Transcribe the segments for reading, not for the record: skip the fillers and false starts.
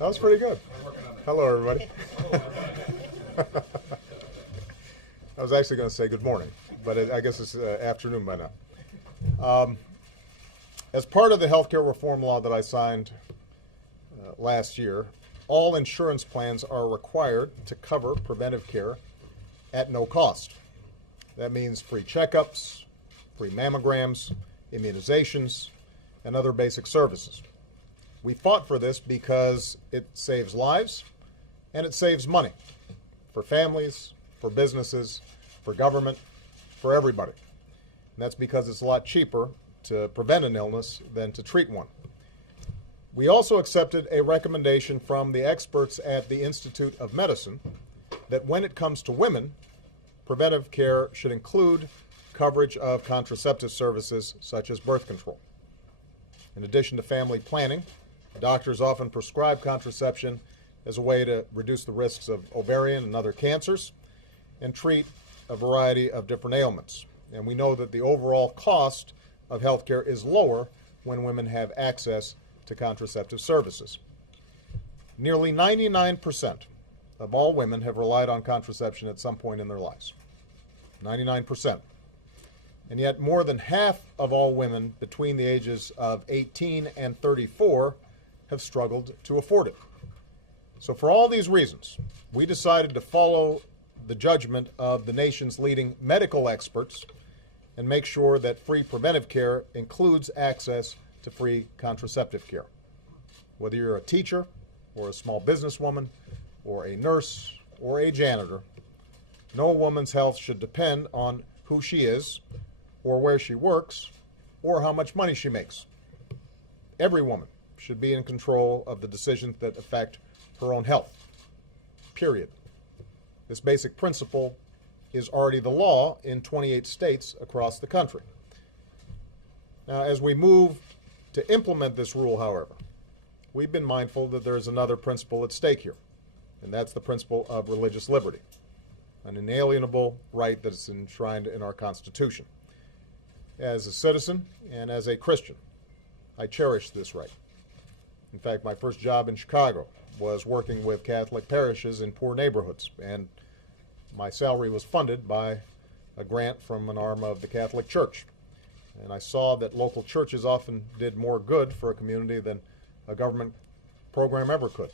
That was pretty good. Hello, everybody. I was actually going to say good morning, but I guess it's afternoon by now. As part of the healthcare reform law that I signed last year, all insurance plans are required to cover preventive care at no cost. That means free checkups, free mammograms, immunizations, and other basic services. We fought for this because it saves lives and it saves money for families, for businesses, for government, for everybody. And that's because it's a lot cheaper to prevent an illness than to treat one. We also accepted a recommendation from the experts at the Institute of Medicine that when it comes to women, preventive care should include coverage of contraceptive services such as birth control. In addition to family planning, doctors often prescribe contraception as a way to reduce the risks of ovarian and other cancers and treat a variety of different ailments. And we know that the overall cost of healthcare is lower when women have access to contraceptive services. Nearly 99% of all women have relied on contraception at some point in their lives. 99%. And yet more than half of all women between the ages of 18 and 34 have struggled to afford it. So for all these reasons, we decided to follow the judgment of the nation's leading medical experts and make sure that free preventive care includes access to free contraceptive care. Whether you're a teacher or a small businesswoman or a nurse or a janitor, no woman's health should depend on who she is or where she works or how much money she makes. Every woman should be in control of the decisions that affect her own health, period. This basic principle is already the law in 28 states across the country. Now, as we move to implement this rule, however, we've been mindful that there is another principle at stake here, and that's the principle of religious liberty, an inalienable right that is enshrined in our Constitution. As a citizen and as a Christian, I cherish this right. In fact, my first job in Chicago was working with Catholic parishes in poor neighborhoods, and my salary was funded by a grant from an arm of the Catholic Church. And I saw that local churches often did more good for a community than a government program ever could.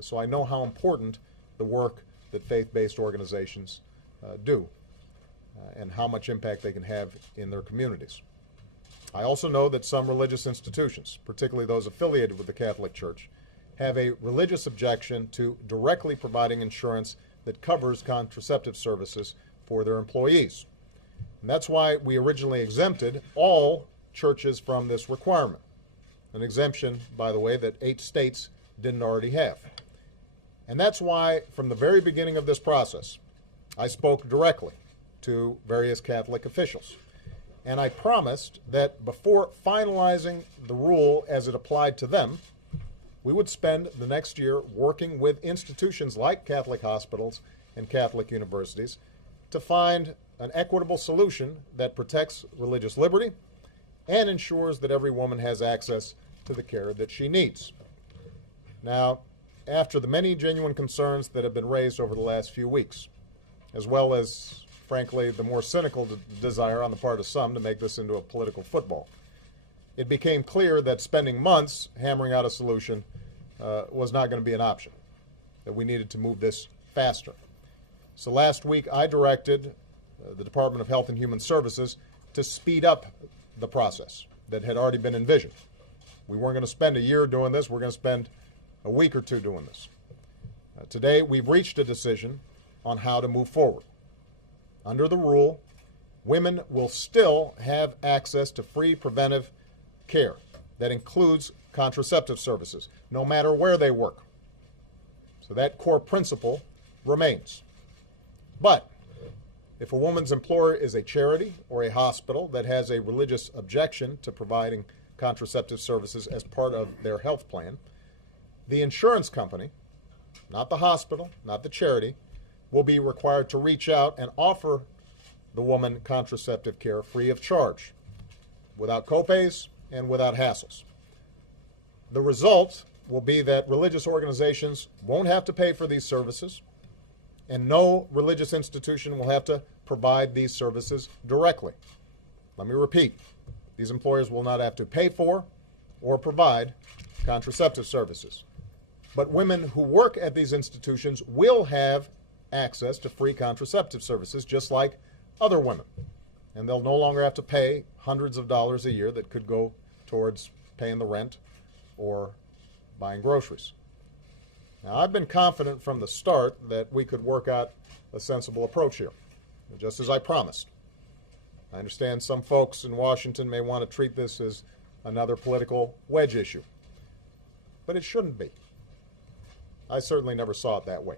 So I know how important the work that faith-based organizations do and how much impact they can have in their communities. I also know that some religious institutions, particularly those affiliated with the Catholic Church, have a religious objection to directly providing insurance that covers contraceptive services for their employees. And that's why we originally exempted all churches from this requirement, an exemption, by the way, that 8 states didn't already have. And that's why, from the very beginning of this process, I spoke directly to various Catholic officials. And I promised that before finalizing the rule as it applied to them, we would spend the next year working with institutions like Catholic hospitals and Catholic universities to find an equitable solution that protects religious liberty and ensures that every woman has access to the care that she needs. Now, after the many genuine concerns that have been raised over the last few weeks, as well as, frankly, the more cynical desire on the part of some to make this into a political football, it became clear that spending months hammering out a solution was not going to be an option, that we needed to move this faster. So last week I directed the Department of Health and Human Services to speed up the process that had already been envisioned. We weren't going to spend a year doing this, we're going to spend a week or two doing this. Today we've reached a decision on how to move forward. Under the rule, women will still have access to free preventive care that includes contraceptive services, no matter where they work. So that core principle remains. But if a woman's employer is a charity or a hospital that has a religious objection to providing contraceptive services as part of their health plan, the insurance company, not the hospital, not the charity, will be required to reach out and offer the woman contraceptive care free of charge, without copays and without hassles. The result will be that religious organizations won't have to pay for these services, and no religious institution will have to provide these services directly. Let me repeat, these employers will not have to pay for or provide contraceptive services. But women who work at these institutions will have access to free contraceptive services just like other women. And they'll no longer have to pay hundreds of dollars a year that could go towards paying the rent or buying groceries. Now, I've been confident from the start that we could work out a sensible approach here, just as I promised. I understand some folks in Washington may want to treat this as another political wedge issue, but it shouldn't be. I certainly never saw it that way.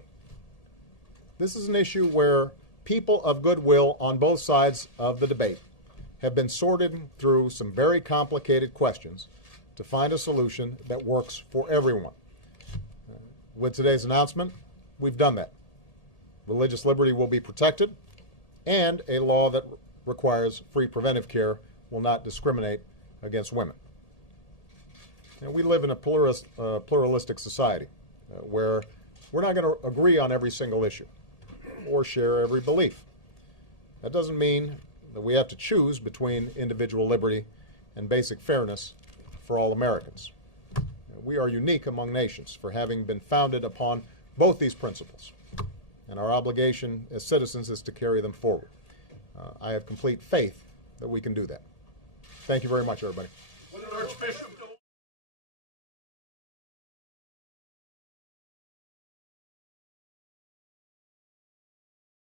This is an issue where people of goodwill on both sides of the debate have been sorted through some very complicated questions to find a solution that works for everyone. With today's announcement, we've done that. Religious liberty will be protected, and a law that requires free preventive care will not discriminate against women. And we live in a pluralistic society where we're not going to agree on every single issue or share every belief. That doesn't mean that we have to choose between individual liberty and basic fairness for all Americans. We are unique among nations for having been founded upon both these principles, and our obligation as citizens is to carry them forward. I have complete faith that we can do that. Thank you very much, everybody.